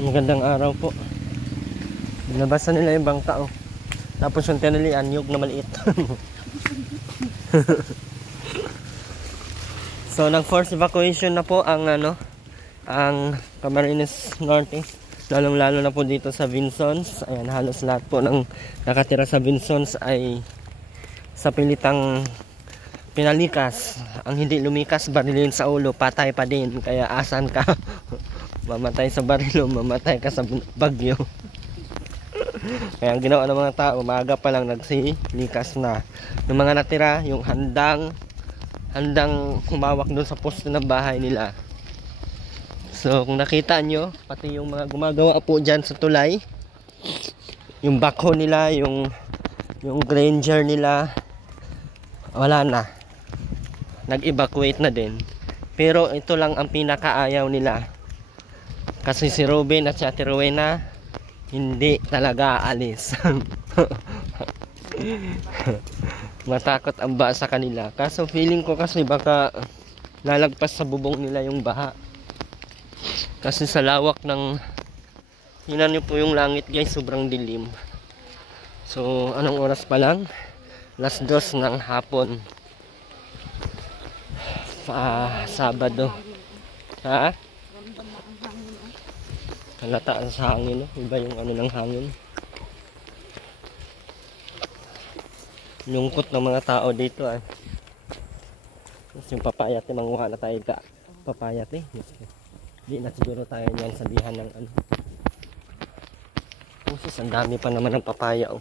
Magandang araw po. Nabasan nila yung bangka oh. Tapos yung tinali, anyog na maliit. So nag-force evacuation na po ang ang Camarines Norte. Lalong-lalo na po dito sa Vinsons. Ayan, halos lahat po ng nakatira sa Vinsons ay sa pilitang pinalikas. Ang hindi lumikas, barilin sa ulo, patay pa din. Kaya asan ka? Mamatay sa barilo, mamatay ka sa bagyo. Kaya ang ginawa ng mga tao, maaga pa lang nagsilikas na. Yung mga natira, yung handang humawak doon sa poste ng bahay nila. So kung nakita nyo, pati yung mga gumagawa po dyan sa tulay, yung backhoe nila, yung granger nila, wala na. Nag-evacuate na din. Pero ito lang ang pinakaayaw nila. Kasi si Ruben at si Ate Rowena hindi talaga aalis. Matakot ang baha sa kanila. Kaso feeling ko kasi baka lalagpas sa bubong nila yung baha. Kasi sa lawak ng, tingnan nyo po yung langit guys, sobrang dilim. So anong oras pa lang? 2:00 ng hapon. Sabado. Ha? Halata sa hangin, no? Iba yung ng hangin. Lungkot ng mga tao dito ay. Tapos yung papayat, manguha na tayo ka. Papayat eh. Hindi na siguro tayo niyan sabihan ng ano. Pusis, ang dami pa naman ng papaya oh.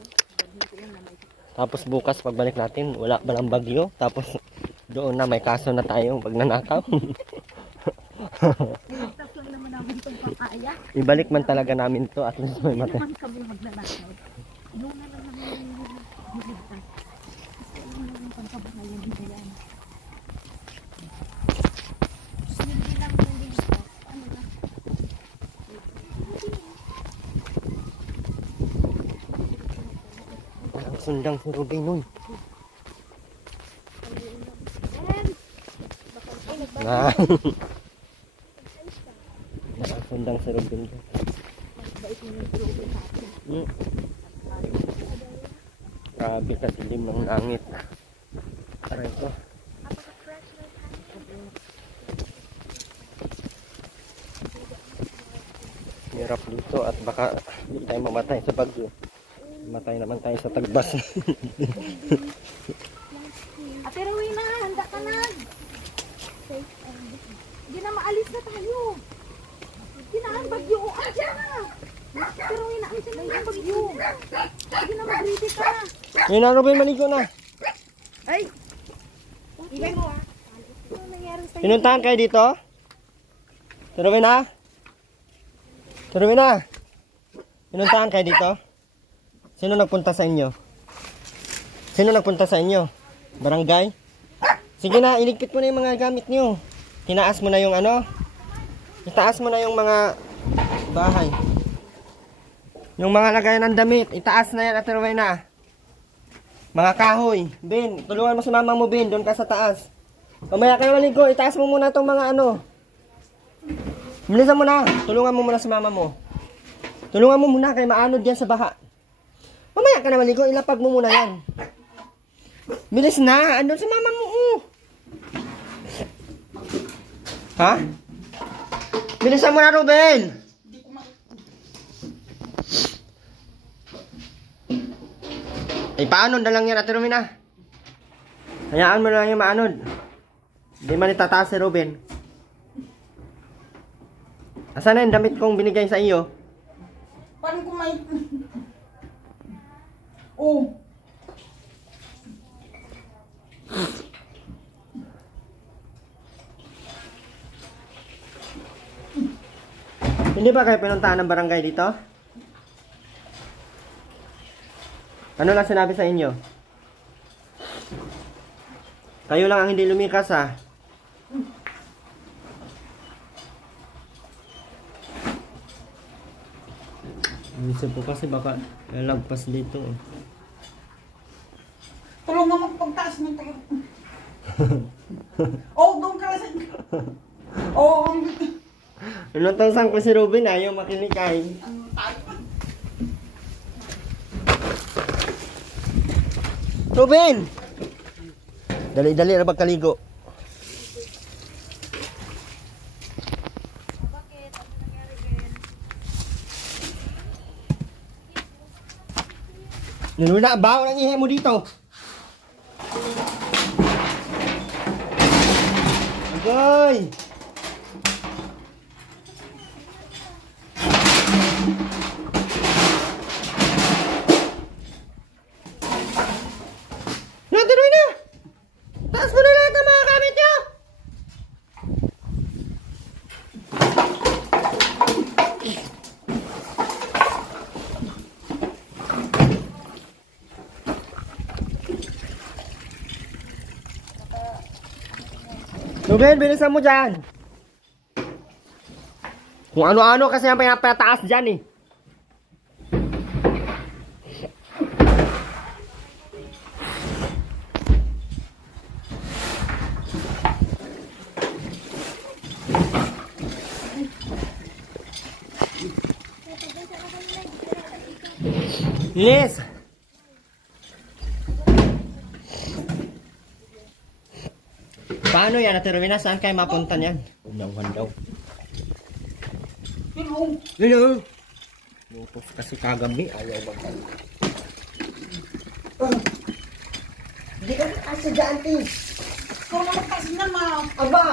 Tapos bukas pagbalik natin, wala ba ng bagyo? Tapos doon na may kaso na tayo pag nanakaw. Ibalik man talaga namin to at least may mata. Sundang si Ruben nun. Nah. Sundang si Ruben. Grabe ka dilim ng langit. Aray ko. Hirap dito at baka hindi tayo mamatay sa bagyo. Mamatay naman tayo sa tagbas. Ate Rowena, handa ka na. Hindi na maalis na tayo. Hindi na ang bagyo. Andiyan na. Ate Rowena, andiyan na ang bagyo. Hindi na mag-ready ka na. Yun na, Ruben, maligo na. Ay! Ibay mo ah. Ano nangyari sa'yo? Pinuntahan kayo dito? Si Rowena? Si Rowena? Pinuntahan kayo dito? Sino nagpunta sa inyo? Sino nagpunta sa inyo? Barangay? Sige na, iligpit mo na yung mga gamit nyo. Tinaas mo na yung itaas mo na yung mga bahay. Yung mga lagayan ng damit, itaas na yan, Ate Rowena. Mga kahoy. Ben, tulungan mo si mama mo, Ben. Doon ka sa taas. Mamaya kayo maligo, itaas mo muna itong mga Bilisan mo na. Tulungan mo muna si mama mo. Tulungan mo muna kay maanod yan sa baha. Mamaya ka na maligo, ilapag mo muna yan. Bilis na, andun si mama mo. Ha? Bilisan mo na, Ruben. Eh, paanod na lang yan, Ate Rowena. Hayaan mo na lang yung maanod. Hindi man itataas si Ruben. Asan na yung damit kong binigay sa iyo? Paano kung may... Oh. Hindi ba kayo pinuntahan ng barangay dito? Ano lang sinabi sa inyo? Kayo lang ang hindi lumikas ha. Isip po kasi baka lalagpas dito. Tulungan mo pagtaas ng tayo. Oh, doon ka lang sa... Oh, Inutosan ko si Ruben, ayaw makinig ay. Ruben! Dali-dali na magkaligo. Niluna, baho ng ihe mo dito. Agoy! Natuloy na! Taas mo na lahat ng mga gamit nyo! Ruben, bilisan mo dyan. Kung ano-ano kasi ang pinapataas dyan eh. Yes. Paano yan, Ate Rowena? Saan kayo mapunta niyan? Unawan daw. Hello. Lutos kasi kagabi. Ayaw magkali. Hindi ka kasi dyan, Auntie. Kung malakas na, ma'am. Aba!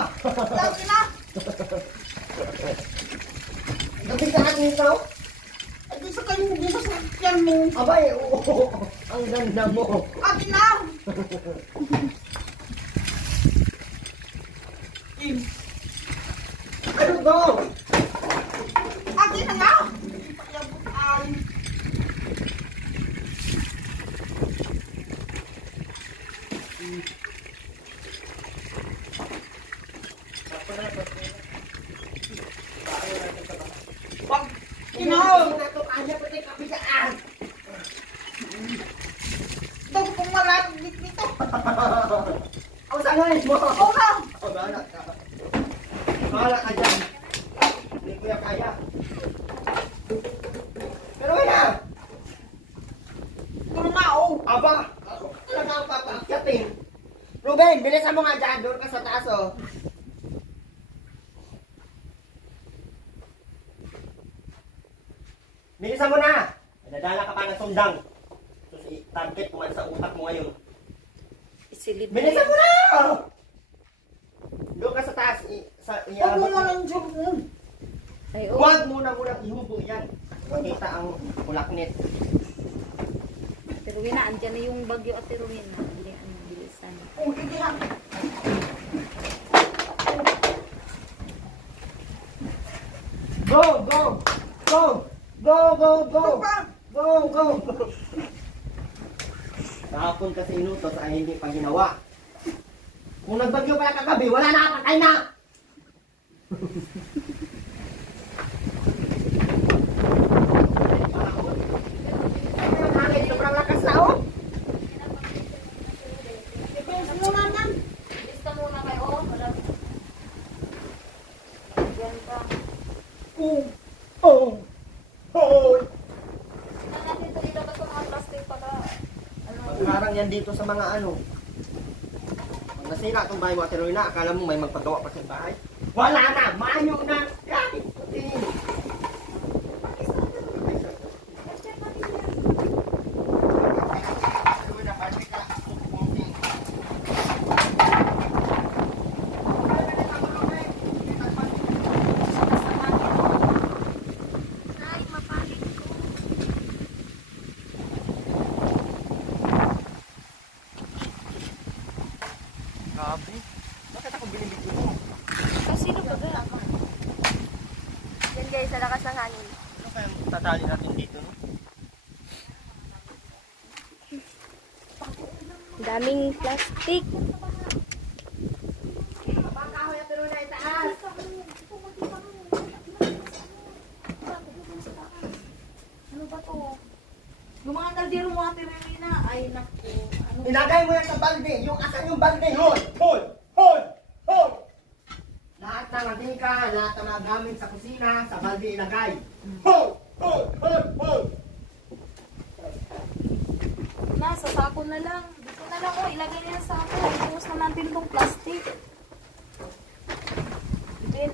Lagi na. Gabi ka atin ito? Ay, di sa kayo mo sa sakyan mo. Aba eh, oo. Ang ganda mo. Lagi na. Ano to? Lagi na nga. Ay. Wag. Kinaw. Kanya pati kapitaan. Ito kung malapit dito. Ang sangay mo. Oo nga. O, bahala ka. Bahala ka dyan. Hindi ko yan kaya. Pero wala. Kung nga, oh. Aba, ako talaga ang papaakyatin. Ruben, bilisan mo nga dyan. Doon ka sa taas, oh. Bilisan mo na. Nadala ka pa ng sundang. So, target mo sa utak mo ngayon. Isilid na Bilisan yun. mo na! Doon ka sa taas. Huwag mo lang dyan mo. Ay, oh. Huwag muna ihubo yan. Makita ang ulaknit. Pero Rowena, andyan na yung bagyo at Rowena. Hindi, ano, bilisan. Oh, hindi ha. Go, go, go, go, go, go, Ano pa? go, go, go. Kahapon kasi inutos ay hindi pa ginawa. Kung nagbagyo pala kagabi, wala na, patay na! Sobrang lakas na, oh! Depends muna man. Lista muna kayo. Oh, wala. Yan pa. Oh! Oh! Oh! Tingnan natin ito ilabas sa mga plastic para ano. Magharang yan dito sa mga ano. Pag nasira itong bahay mo, Ate Rowena, akala mo may magpagawa pa sa bahay? Wala na! Manyo na! Yan! Tingin! Grabe. Bakit ako binibigyo mo? Kasi ano ba ba? Yan guys, sa lakas ng hangin. Ano kaya tatali natin dito, no? Daming plastic. Pagkahoy at Rowena, itaas! Ano ba to? Yung mga kaldero mo, Ate Rowena, ay naku. Ano? Ilagay mo yan sa balde. Yung asan yung balde. Hold! Hold! Hold! Hold! Lahat na, manika, lahat ng mga gamit sa kusina, sa balde ilagay. Hold! Hold! Hold! Hold! Nasa sako na lang. Dito na lang, oh. Ilagay niya sa sako. Ibuhos na natin itong plastic. Ben,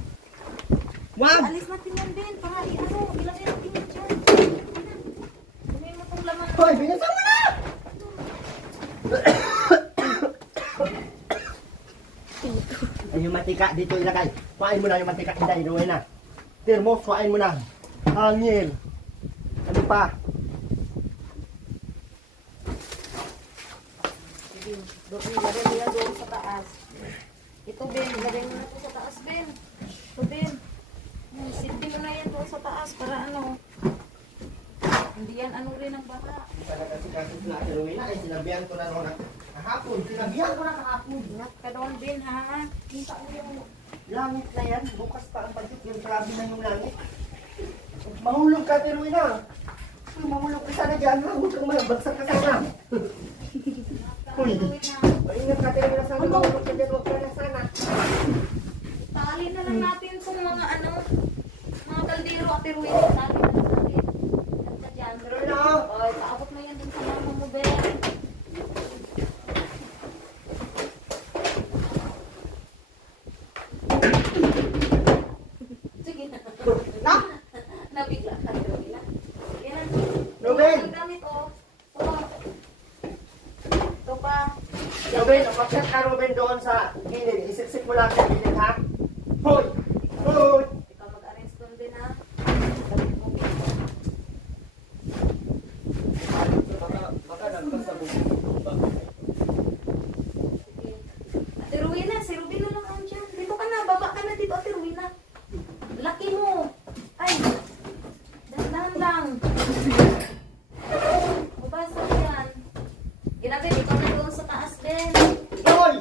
Wag! alis natin yan, Ben. Para ilagay natin yan dyan. Kunin mo itong laman. Hoy, binisan mo na! Ay, yung matika, dito ilagay. Kuhain mo na yung matika, hindi, inuwi na. Termos, kuhain mo na. Hangin. Ano pa? Doon, ilagay mo yan doon sa taas. Ito, Ben. Ilagay mo na ito sa taas, Ben. Ito, Ben. Silbi mo na yan doon sa taas para ano. Hindi yan ano rin ang baha. Talaga si Kasus na inuwi na, ay sinabihan ko na noon kahapon. Sinabihan ko na kahapon. Ingat ka doon, Ben, ha? Kita mo yung Langit na yan, bukas pa ang budget, yung grabe na yung langit. Mahulog ka, pero na. Mahulog ka sana dyan, mahulog ka, bagsak ka sana. Uy, maingat ka, pero na sana, mahulog ka dyan, huwag ka na sana. tali na lang natin itong mga ano, mga kaldero at tiruin. Tali na lang natin. Ganda dyan. Pero na, Ay, paabot na yan din sa mama mo, Ben. Sige na. na, Nabigla ka, Tiruin. Yan. Ruben! Ang gamit, oh. Oh. Ito pa. Ruben, kapag ka Ruben doon sa gilid, isiksik mo lang sa gilid, ha? Hoy! Hoy! Ikaw mag-arrange doon din, ha? Baka nagpasabog. Sige. Ate Rowena, si Ruben na lang andyan. Dito ka na, baba ka na dito, Ate Rowena. Laki mo. Ay, dahan lang. Mabasa yan. Ginabit, ikaw na doon sa taas din. Hoy!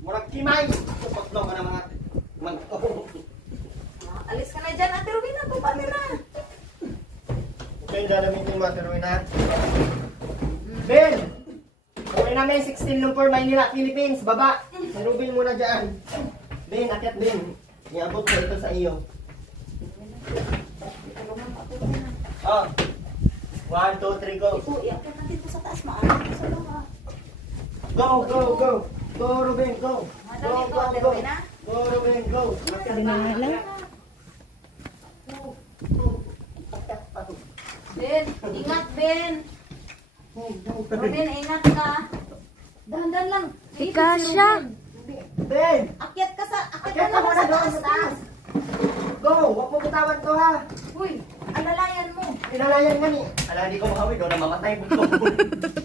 Murag kimay! Kupatlo ka na mga magkakong. Alis ka na dyan, Ate Rowena, baba ka na. Okay, lalamin yung mga tuloy na. Ben! Okay na may 16 number Maynila, Philippines. Baba! Si Ruben muna dyan. Ben, akyat Ben. Iabot ko ito sa iyo. Tulungan mo, Ate Rowena. Oh. 1, 2, 3, go. Ito, iakit natin ito sa taas. Maaari ko sa luha. Go, go, go. Go, Ruben, go. Go, Madali ko, go, Ate go. Rowena. Go, Ruben, go. Akyat Sige na. na lang. Akyat pa to. Ben, ingat, Ben. Ruben, ingat ka. Dahan-dahan lang. Ika siya. Ben! Akyat ka Akyat ka lang muna sa doon taas. sa taas. Go! Huwag mo bitawan to ha. Uy, alalayan mo. Pinalayan nga ni. Ala, di ko makawin doon na mamatay po ko.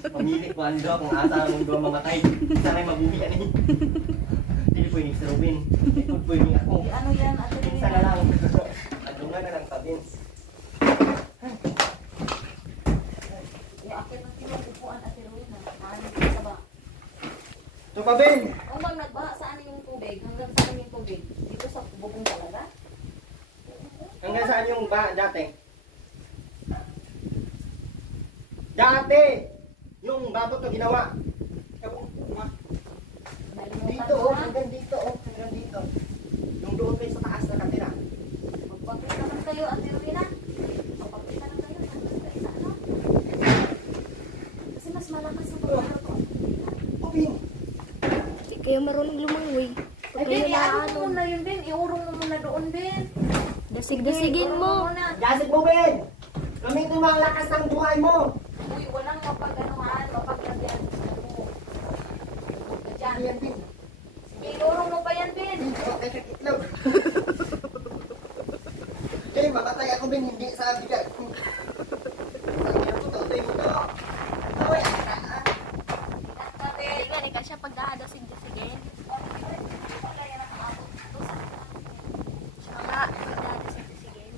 Pamili ko ando kung asa mong doon mamatay. Sana'y mabuhi yan eh. Hindi po yung si Robin. Ikot po yung ako. Ano yan, Ate Pinsa na Rowena? lang. Adungan na lang pa, Vince. Iakyat natin yung upuan, Ate Rowena. Maaari ko sa ba. Ito pa, Ben. Kung bang nagbaha, saan yung tubig? Hanggang saan yung tubig? Dito sa bubong talaga? Hanggang saan yung ba dati? Dati! Yung bato to ginawa. Nalimutan Dito mo oh, na. hanggang dito oh, hanggang dito. Yung doon kayo sa taas na katira. Magpapit naman kayo, Ate Rowena. Magpapit naman kayo. Hanggang kayo sa ano? Kasi mas malakas ang pagkakaroon ko. Obin! Hindi kayo marunong lumangoy. Ay, Ben, i-ano mo muna yun, Ben. Iurong mo muna doon, Ben. Dasig-dasigin Urong mo. muna. Gasig mo, Ben! Gamitin mo ang lakas ng buhay mo! Uy, walang mapag-anuhan, mapag-lagyan. Diyan. Yan, Ben. Sige, iurong mo pa yan, Ben. Okay, itlog. Okay, mamatay ako, Ben. Hindi sa bigat. Sabi ako, tatay mo to. Ay, Ingat ka, Ben. Hindi ka, di ka siya pagdadasig-dasigin. Wala yan ang abot. Ito sa Siya nga, pagdadasig-dasigin.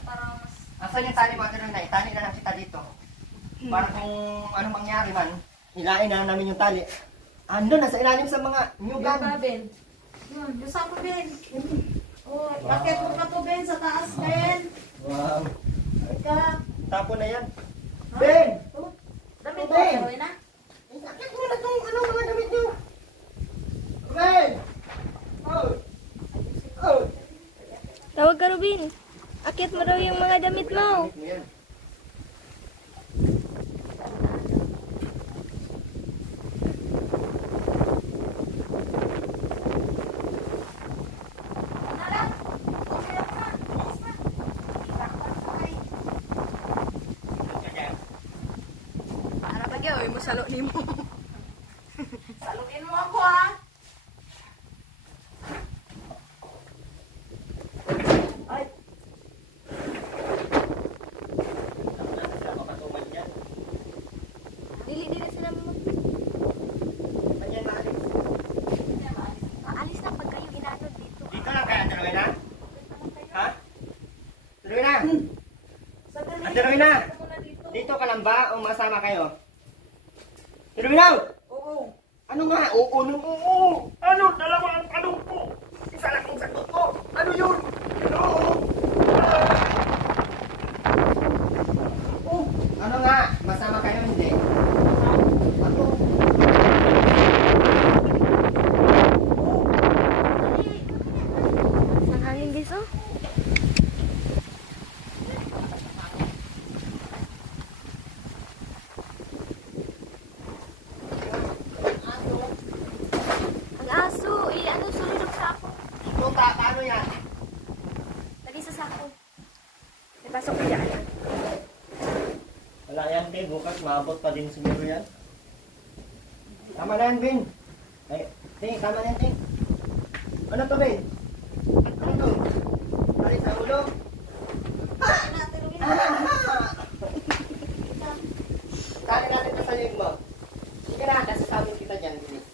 para mas asan yung tali mga tuloy na? Itali na lang kita dito. Para kung ano mangyari man, ilain na namin yung tali. Ando, nasa ilalim sa mga nyugan. Ganda, Ben. Yun, yung sako, Ben. Oh, bakit mo ka to, Ben, sa taas, Ben. Wow. Ika. Tapo na yan. Ben! Damit mo, Ben! Rowena. Akit mo na itong ano, mga damit nyo. ka, Rubin. Akit mo daw yung mga damit mo. Yan. Para bagay, oy mo salo ni mo. Saluin mo ako ha. Ay, Dili sila mo. Ayan, maalis. Aalis na pag kayo ginanod dito. Dito lang kaya, tuloy na? Ha? Tuloy na? sandali. Tuloy na? Muna dito. Dito ka lang ba o masama kayo? Tuloy na! Oo. Ano nga? Oo, nung oo! Ano? Dalawa ang tanong ko! Isa lang ang sagot ko! Ano yun? Ano? Oh, ano nga? Masama kayo hindi? Ano? Ang hangin guys, oh. Ang aso, ano, sulod sa ako. Tuta, paano yan? Lagi sa sako. May pasok ko dyan. Wala yan, Te. Bukas maabot pa din siguro yan. Tama na yan, Ben. Ay, Ting, tama na yan, Ting. Ano to, Ben? Ano to? Tali sa ulo? Tali natin ito sa leg mo. Sige na, kasi sabi kita dyan, bilis.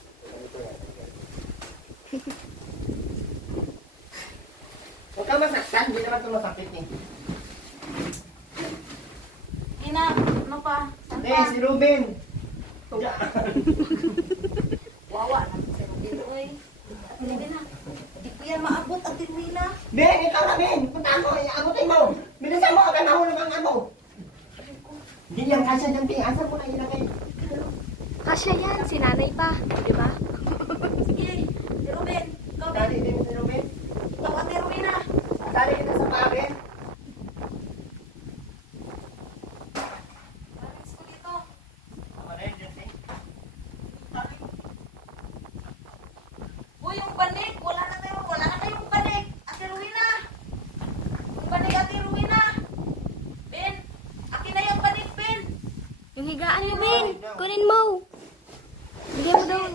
Huwag kang masaktan, hindi naman ito masakit eh. Ina, ano pa? Saan Hindi, pa? si Ruben. Wawa na si Rubin. Uy. Hindi na. Hindi ko yan maabot at tinwila. Ben, ikaw na, Ben. Punta mo, iabutin mo. Bilisan mo, agad nahulog ang amo. Hindi yan kasya dyan, Ting. Asan mo na ilagay? Kasya yan, si nanay pa. Di ba? Sige, si Rubin. Ikaw din. Dali din si Ruben. Ikaw at Rowena. Dali kita sa paakin. Alis ko dito. Tama na yun, Ting. Uy, yung banig. Wala na tayong banig. Ate Rowena. Yung banig, Ate Rowena. Ben, akin na yung banig, Ben. Yung higaan niyo, Ben. Kunin mo. Bigyan mo doon.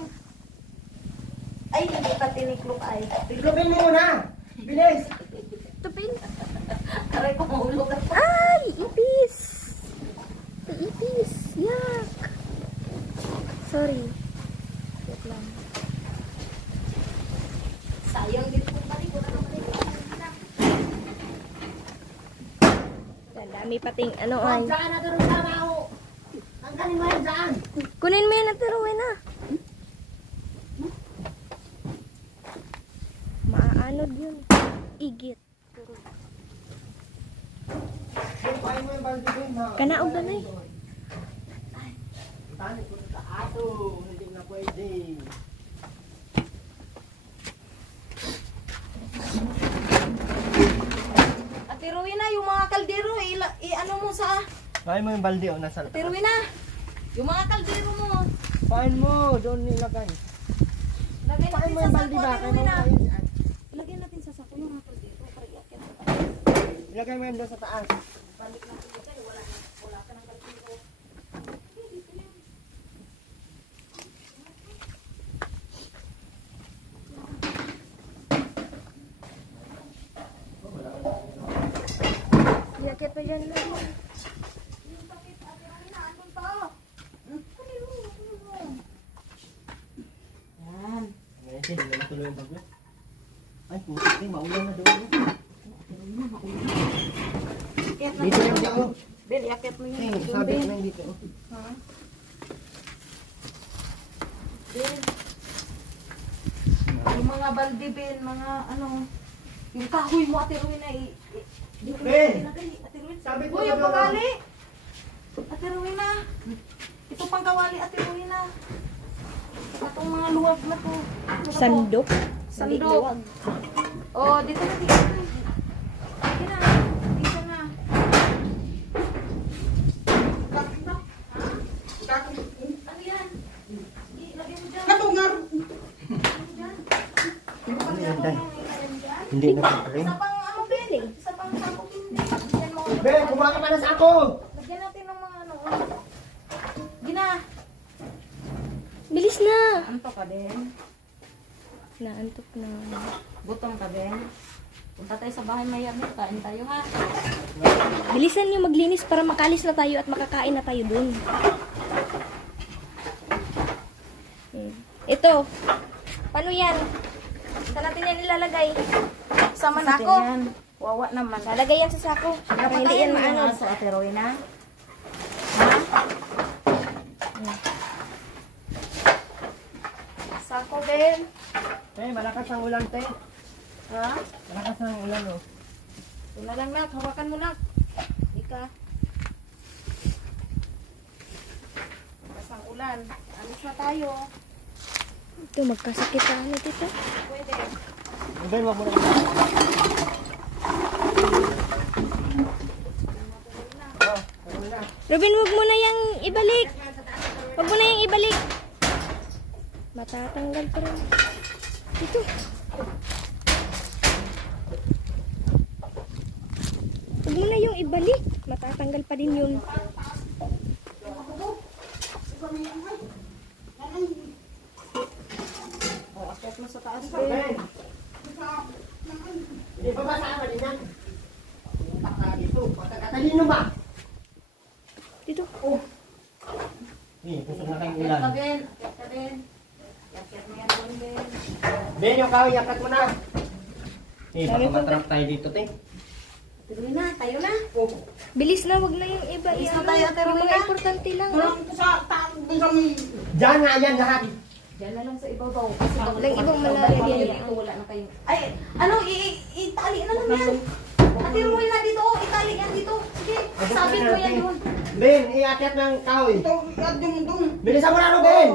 Ay, hindi pa tiniklop ay. Tiglupin mo muna. Bilis. Tupin. Aray ko, mahulog ako. Ay, ipis. Ay, ipis. Yuck. Sorry. Wait lang. Sayang dito yung banig. Wala na banig. Ang dami pating ano ay. Saan na doon sa bao? Ang galing mo yan dyan. Kunin mo yun at tiruin na. Maaanod yun. Igit. Bukain mo yung balde, Ben. ha? Kanaog na eh. Tani ko sa aso. Hindi na pwede. Ate Rowena, yung mga kaldero, ano mo sa... Kain mo yung balde o nasa Ate Rowena, yung mga kaldero mo. Kain mo, doon nilagay. Lagay Kain natin mo sa yung sako, balde ba? Ate Kain mo Rowena. kain yan. Lagay natin sa sako yung mga kaldero. Para iakyat sa taas. Ilagay mo yan doon sa taas. Balik natin dito. Wala ka ng kaldero. Yakit pa dyan lang. Yan. Ngayon, Te, hindi na tuloy yung bagyo. Ay, putik, Te, maulan na doon. Iakyat Dito natin. yung dito. Ben, iakyat mo yun. Ting, Yung sabi ko Ben. na yung dito. Ha? Ben. Yung mga balde, Ben, mga ano, yung kahoy mo, Ate Rowena, dito mo Ben! ilagay, Ate Rowena. Sabi ko Uy, na yung doon. kawali! Ate Rowena! Ito pang kawali, Ate Rowena. Itong mga luwag na to. Ito po. Sandok. Sandok. Oh, dito na dito. Day. Dyan. Hindi na pa rin. Isa pang ano, Ben? Isa pang sako, Ben. Lagyan mo. Ben, kumuha ka pa na sa ako! Lagyan natin ng mga ano. Gina. Bilis na. Antok ka, Ben. Naantok na. Gutom ka, Ben. Punta tayo sa bahay maya, Ben. Kain tayo, ha? Bilisan niyo maglinis para makalis na tayo at makakain na tayo dun. Ito. Paano yan? Saan natin yan ilalagay? Sama Sako. natin yan. Wawa naman. Lalagay yan sa sako. Para hindi yan maano. Sa Ate Rowena. Sako, Ben. Malakas ang ulan, te. Ha? Malakas ang ulan, oh. Wala lang, Nak. Hawakan mo, Nak. Ika. Pasang ulan. Alis na tayo. Ito, magkasakit pa ano dito. Pwede. Ben, wag mo na. Robin, wag mo na yang ibalik. Wag mo na yang ibalik. Matatanggal pa rin. Dito. Wag mo na yung ibalik. Matatanggal pa din yun. Akyat mo sa taas. Ben! Hindi ba basama din yan? Baka dito, pagkakatalino ba? Dito. Pusok na kayong Akyat ka, ulan. Ben. Akyat ka, Ben. Akyat mo yan, Ben. Ben, yung kahoy, yakat mo na. Baka matrap tayo dito, te. Tuloy na, tayo na. Bilis na, wag na yung iba. Bilis na Yung tayo, Ate yung mga Rowena. importante lang. Diyan nga yan lahat. Diyan na lang sa ibabaw. Kasi pag Walang ibang malalagyan yan. dito, wala na kayo. Ay, ano, itali na lang yan. Ate Rowena dito, itali yan dito. Sige, sabit mo yan yun. Ben, iakyat ng kahoy. Bilisan mo na, Ben!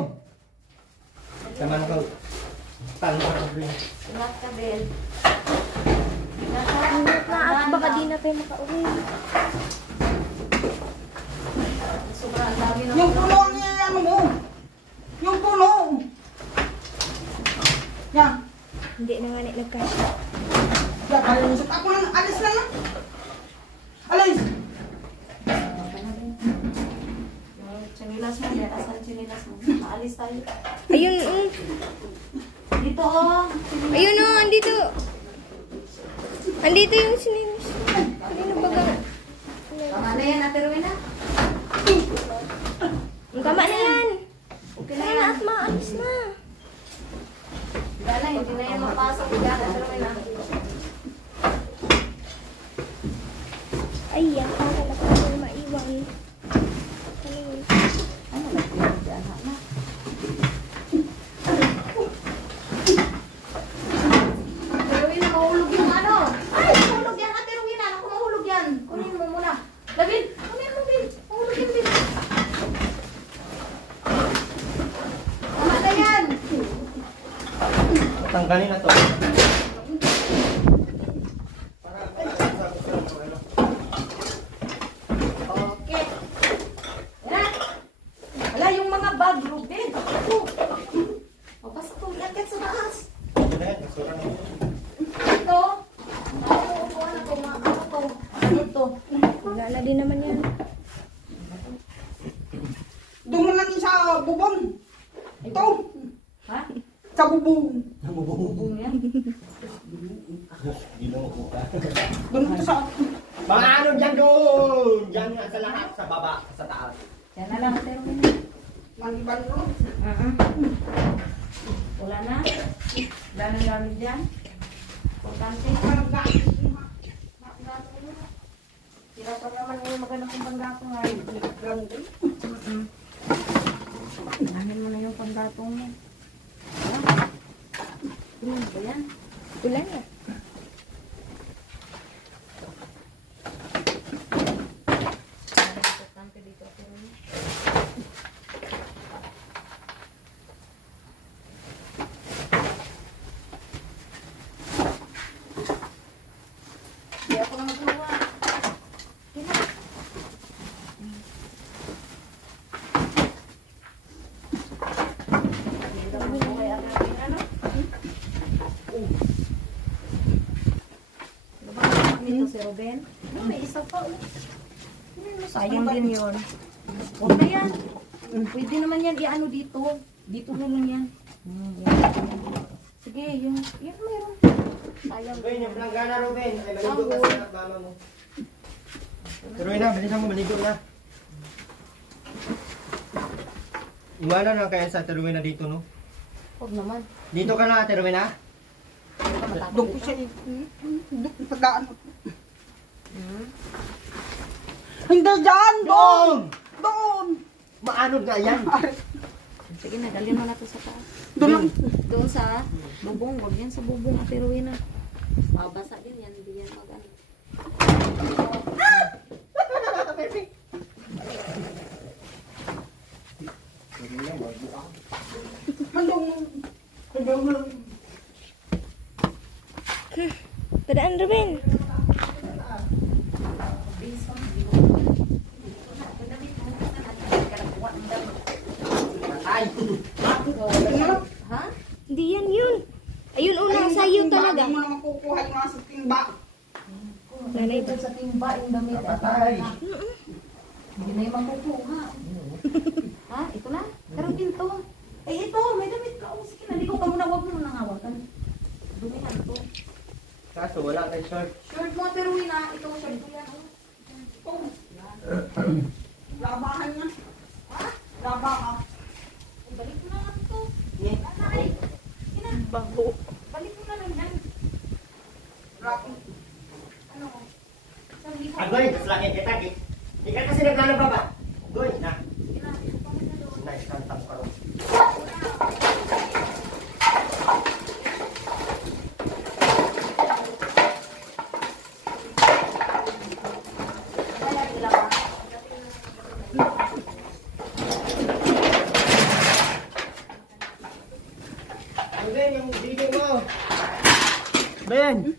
Tama na kahoy. Talo ka, Ben. Ingat ka, Ben. Ingat ka. Ingat na at baka di na tayo makauwi. Sobrang dami na. Yung puno niya, ano mo? Yung puno. Yan. Hindi na nga nagkasya. Yan, alis. Ako lang, alis na lang. Alis. Yung chinilas mo, yan. Asan chinilas mo? Maalis tayo. Ayun, Dito, oh. ayun o, andito. Andito yung sinimis. Kanino baga? Tama na yan, Ate Rowena. Tama na yan. Okay na Kaya yan. na at maalis na. Wala na, hindi na yan mapasok. Yan, Ate Rowena. Ay, yan. Para na tayo maiwan. Ano yun? Ano ba ito? Yan, na. Ate Rowena, mahulog yung ano. Ay, mahulog yan, Ate Rowena. Ako mahulog yan. Kunin mo muna. David, kunin mo, David. Mahulog yan, David. Tama na yan. Tanggalin na to. Okay. Yan. Wala yung mga bag, Ruben. Ito. O, basta ito. Iakit sa taas. Ito. Ako, upuan ako. Ano to? Ano to? Wala na din naman yan. Doon mo natin sa bubong. Ito. Ha? Sa bubong. Bubong yan. Doon mo sa... Mga ano dyan doon! Dyan nga sa lahat, sa baba, sa taas. Yan na lang, pero Maliban mo. wala na. Wala na gamit dyan. Importante. Sira pa naman ngayon maganda kong panggatong ay. Namin mo na yung panggatong mo. Ano ba yan? Wala na. Importante dito. Hindi ako na magawa. nito si Ruben. May isa pa. Sayang din yun. Huwag na yan. Pwede naman yan i-ano dito. Dito na lang yan. Yan. Sige, yung mayroon. Sayang Ruben, din yung yan. planggana, Ruben. Ay, maligo ka sa mama mo. Tuloy na, bilisan mo, maligo na. Iwanan lang kaya sa Ate Rowena dito, no? Huwag naman. Dito ka na, Ate Rowena. Doon ko siya pagdaan mo. Hindi dyan! Doon! Doon! Maanod nga yan. Sige na, dalhin mo na to sa taas. Doon lang. Doon sa bubong. Huwag yan sa bubong, Ate Rowena. Mabasa din yan. Hindi yan mag-ano. Padaan Ruben. Ay! Ha? Hindi yan yun. Ayun una, sa'yo talaga. Hindi mo na makukuha yung mga sa timba. Nanay ba? Sa timba yung damit. Patay! Hindi na yung makukuha. Ha? Ito na? Pero pinto. Eh ito, may damit ka. Oh, sige, naligo ka muna. Huwag mo muna hawakan. Dumi na ito. Kaso wala kay short. Shirt mo, Ate Rowena. Ito, shirt ko yan. Oh. Labahan niya. Ha? Labahan. Balik mo na lang ito. Yeah. Nanay. Ina. Bago. Balik mo na lang yan. Rapi. Ano? Sabi ko. Agoy, mas laki kita. Di ka kasi naglalaba ba? Agoy, na. Sige na, ito pa muna doon. Nice, kantang ka rin. Kaya ilang ka. Ben, yung bibig mo. Ben!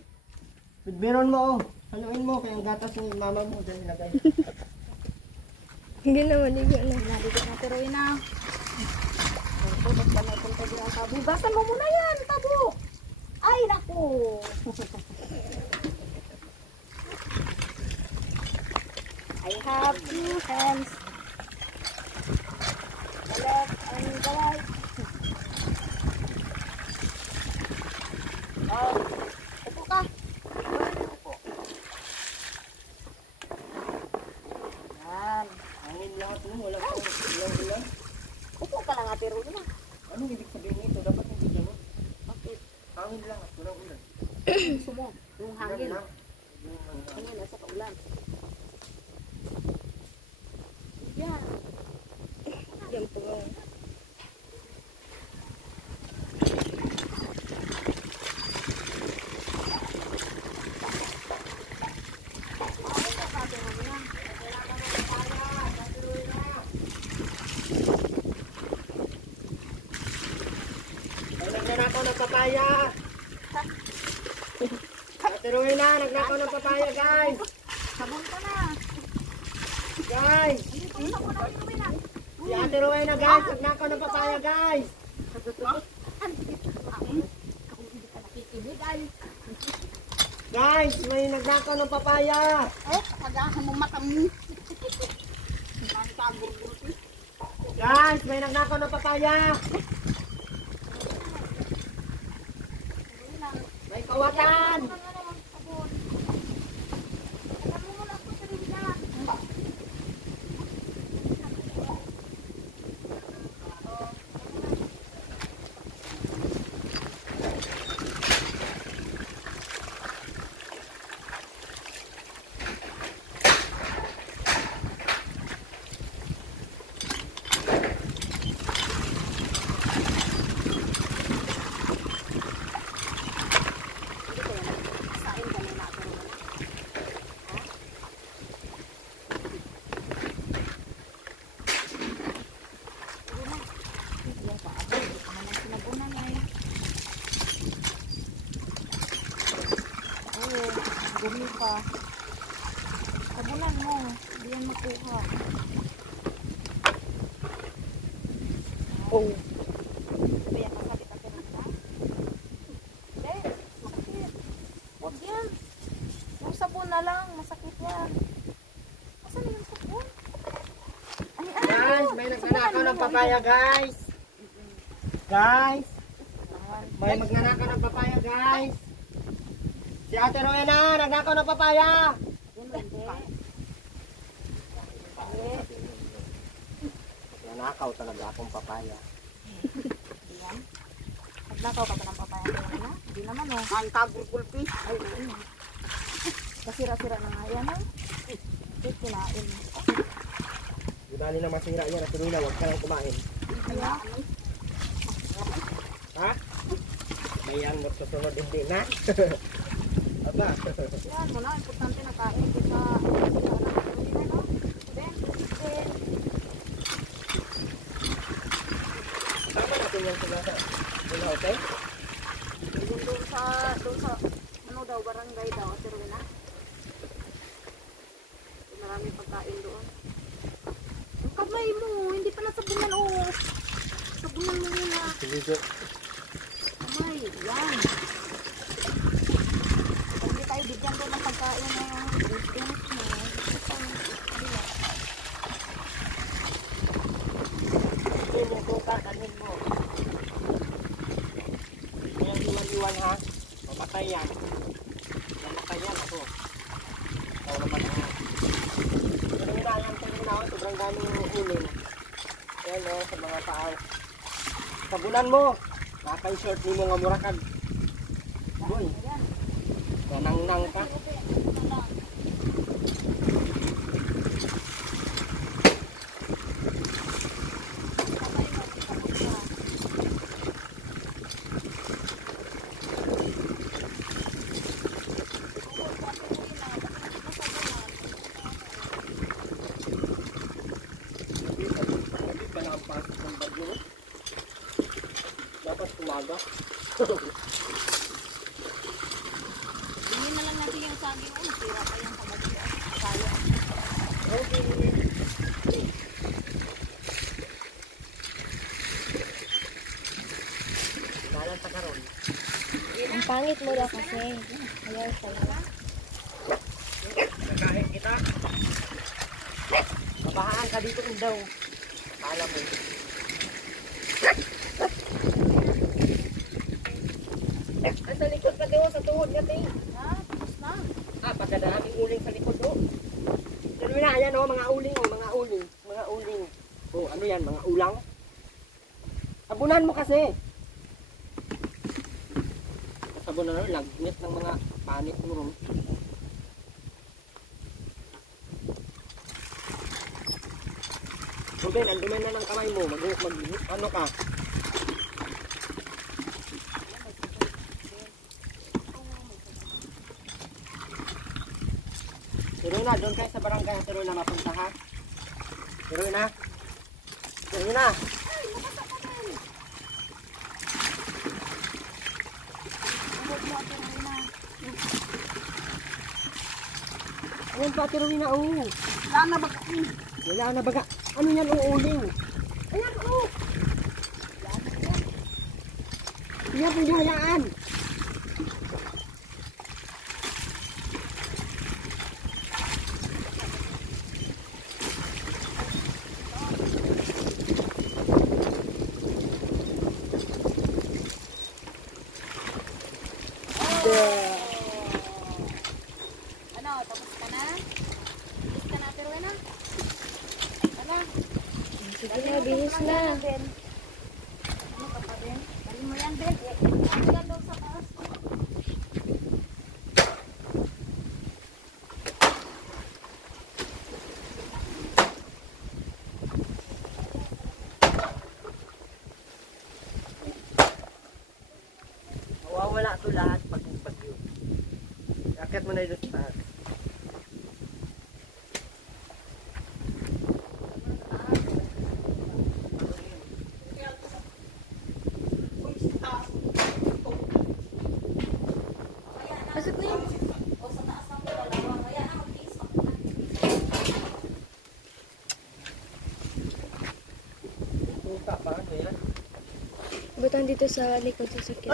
Bidbiron mo, oh. Haluin mo, kaya ang gatas ni mama mo dyan ilagay. Hindi na maligo na. Naligot na, Ate Rowena. Ito, ba't ba napunta din ang tabo? Basan mo muna yan, tabo! Ay, naku! I have two hands. The left and the right. Oh, upo ka. Upo. Yan. Hangin lahat mo, wala kang ulang-ulang. Upo ka lang, Ate Rowena. Anong ibig sabihin nito? Dapat hindi gano'n. Bakit? Hangin lang at ulang-ulang. Gusto mo? Yung hangin. lang. Hangin, nasa kaulan. Yan. Yan po. Ay, nagnanakaw ng papaya. Ate Rowena, nagnakaw ng papaya, guys. Sabon ka na. Guys! Dito yung sabon, Ate Rowena. Si Ate Rowena, guys, nagnakaw ng papaya, guys. Nakikinig ay. Guys, may nagnakaw ng papaya. Eh, pagahan mo mata mo. Guys, may nagnakaw ng papaya. May kawatan. Gumi pa. Sabunan mo. Hindi yan makuha. Oh. Kaya kasabit ako ng ba? Eh, sakit. Huwag yan. Yung sabon na lang. Masakit yan. Asan na yung sabon? Ay, Guys, may nagnanakaw ng papaya, guys. Guys, may magnanakaw ng papaya, guys. Si Ate Rowena, nagnakaw ng papaya. Nanakaw talaga akong papaya. Naglakaw ka ba ng papaya? Hindi naman oh. Ang tagulpulpi. Ay, oo. Kasira-sira na nga yan oh. Ito kinain mo. Dali na masira yan. Ate Rowena, huwag ka lang kumain. Ha? Bayan mo susunod hindi na. Aba. Yan mo na. Importante na kain. Kesa kasira na. No? Ben. Tama natin yan sila sa okay? Doon sa ano daw, barangay daw, Ate Rowena. Marami pagkain doon. Ang kamay mo, hindi pa nasabunan oh. Sabunan mo yun ah. Sige. Kamay, yan. Hindi tayo bigyan doon ng pagkain na yung distance mo. Hindi mo buka, kanin mo. Ayan, iwan-iwan ha. Mamatay yan. Mamatay yan ako. Ikaw naman ha. Pero inaayang tayo na ako. Sobrang daming uling. Ayan o, sa mga tao. Sabunan mo. Nakaka-short mo nga murakad. Boy. Nanang-nang ka. Dapat umaga. Tingin na lang natin yung saging. Oh, masira pa yung kabagyo. Kaya. Dalan sa karon. Ang pangit mo daw kasi. Ayaw sa'yo. Nakain kita. Mabahaan ka dito daw. Akala mo. Sa likod ka doon, sa tuhod ka ting. Ha? Tapos na. Pagkadaraming uling sa likod do. Pero na, ayan o, mga uling o, mga uling. Mga uling. O, ano yan, mga ulang? Sabunan mo kasi. Sabunan mo, lagnit ng mga panit mo. Ruben, andumin na ng kamay mo. Ano ka? Pero na, doon kayo sa barangay. Pero na, mapunta ha. Pero na. Pero na. Ayan pa, pero na, oh. Wala na ba? Wala na baga. Ano yan, uuling? Ayan, oh. Yan po yung hayaan. Ano, tapos ka na? Tapos ka na, pero na. Ano? Sige na, bihis na. Ano ka pa, Ben? Dali mo yan, Ben. Ano yan daw sa taas? Mawawala ito lahat pag bagyo. Akit mo na ito sa taas. Pasok na yun. Puta pa, ano yan? Butang dito sa likod sa sakit.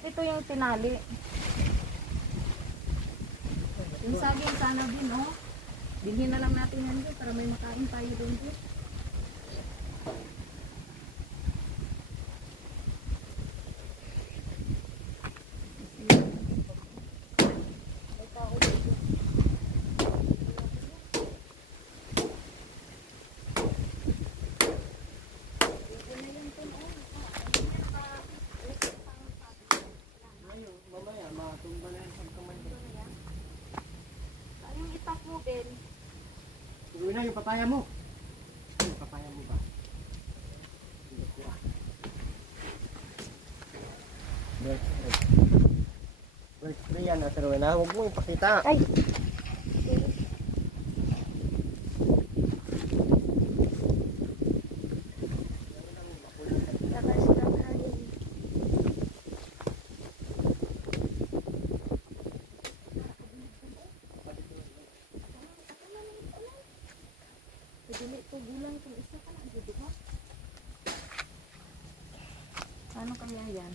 Bakit ito yung tinali? Yung saging sana din, oh. Bilhin na lang natin yan doon para may makain tayo doon din. Mamaya, matumba na yung pagkamay. Ano yung itak mo, Ben? Tuloy na yung papaya mo. Yung papaya mo ba? Birthday yan, Ate Rowena. Huwag mo ipakita. Ay! Ano kaya yan?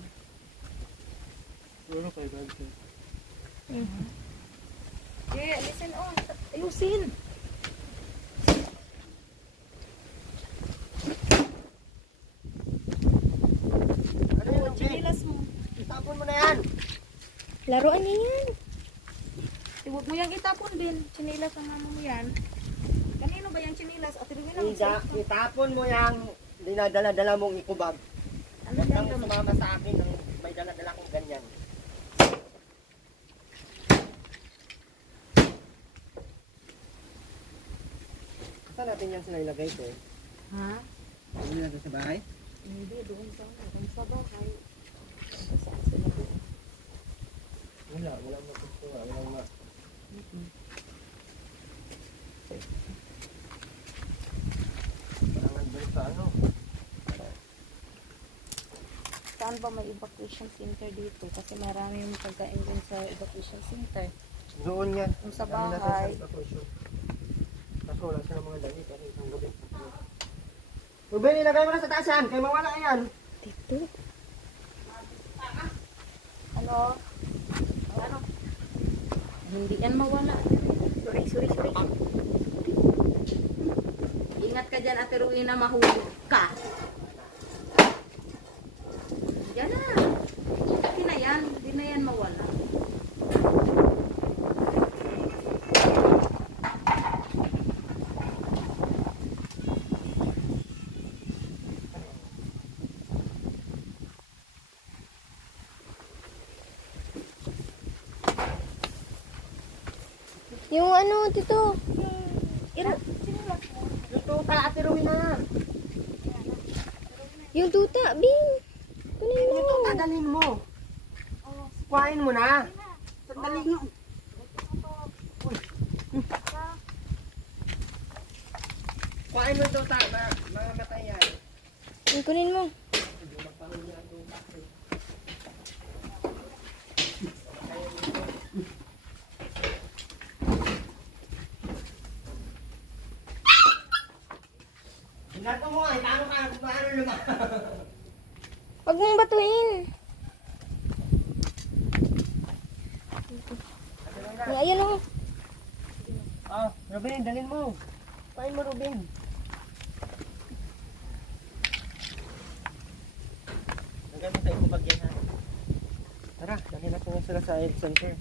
Ano kayo gagawin? Okay, listen on. Ayusin. Ano yun, Jay? Chinilas mo. Itapon mo na yan. Laruan niya yan. Huwag mo yung itapon din. Chinilas ang ano mo yan. Kanino ba yung chinilas? At rin Itapon mo yung dinadala-dala mong ikubag. Ano Huwag yan? kang sumama sa akin ng may dala-dala kong ganyan. Saan natin yan sila ilagay ko? Ha? Hindi natin sa bahay? Hindi, doon sa bahay. Saan sila doon? Wala gusto nga. Wala nga. Parang nandun sa ano? Saan ba may evacuation center dito? Kasi marami yung pagkain din sa evacuation center. Doon yan. Kung sa Dami natin bahay. sa evacuation. Kaso wala silang mga dali kasi isang gabi. Ruben, ilagay mo na sa taas yan. Kaya mawala yan. Dito. Ano? Ano? Hindi yan mawala. Sorry. Ingat ka dyan, Ate Rowena, mahulog ka. Yan na. Hindi na yan mawala. Yung ano, dito. Yung tuta, Ate Rowena. Yung tuta, Bing. Kunin Yung mo. tuta, dalhin mo. Kuhain mo na. Sandali nyo. Kuhain mo yung tuta. Mamatay yan. Yung kunin mo. Inato mo ay paano ka kung paano naman. Huwag mong batuin. Ay, ayan o. Oh, Ruben, dalhin mo. Kuhain mo, Ruben. Lagay mo sa ikubag yan, ha? Tara, dalhin natin yan sila sa health center.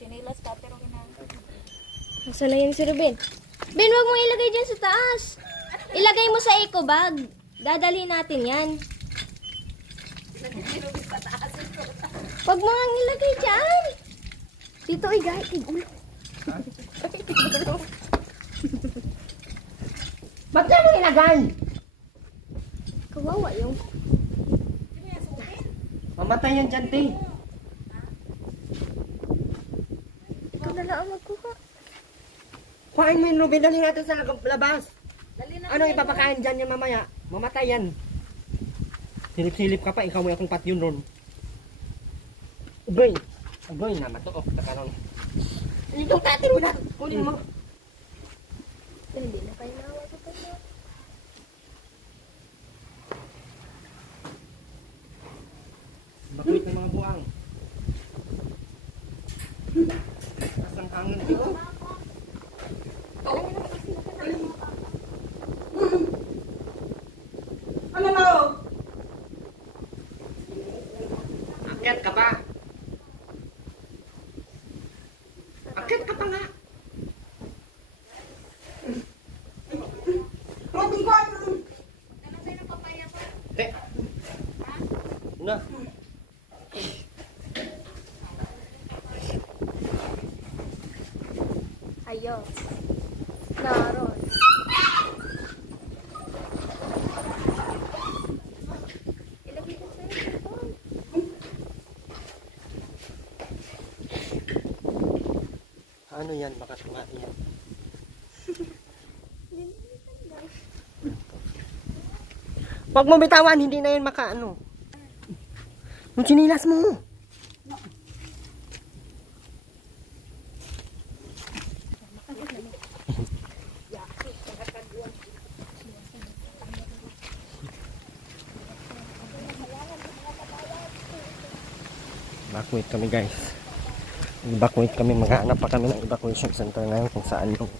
Chinilas ka, Ate Rowena. Nasaan na yun si Ruben? Ben, huwag mong ilagay dyan sa taas. Ilagay mo sa eco bag. Dadalhin natin yan. Huwag mo nga ilagay dyan. Dito, igay. Tigulo. Ba't yan mo ilagay? Kawawa yung. Mamatay yan dyan, te. Ikaw na lang ang magkuha. Kuhain mo yung Ruben, dalhin natin sa labas. Dali na. Ano ipapakain dyan yan mamaya? Mamatay yan. Silip-silip ka pa, ikaw mo akong patyon ron. Uboy! Uboy na, matuok na ka ron. Itong tatiro na, kunin mo. Hindi na kayo nawa sa kanya. ang buang. Asang hangin dito. Ano na? Akyat ka pa. Akyat ka pa nga. Robin ko ano? Na. Ayos. Naroon. Ilagay ko sa cellphone. Ano yan? Baka tumain yan. Huwag mo bitawan, hindi na yan makaano. Yung sinilas mo. Evacuate kami guys. Evacuate kami, maghahanap pa kami ng evacuation center ngayon kung saan yung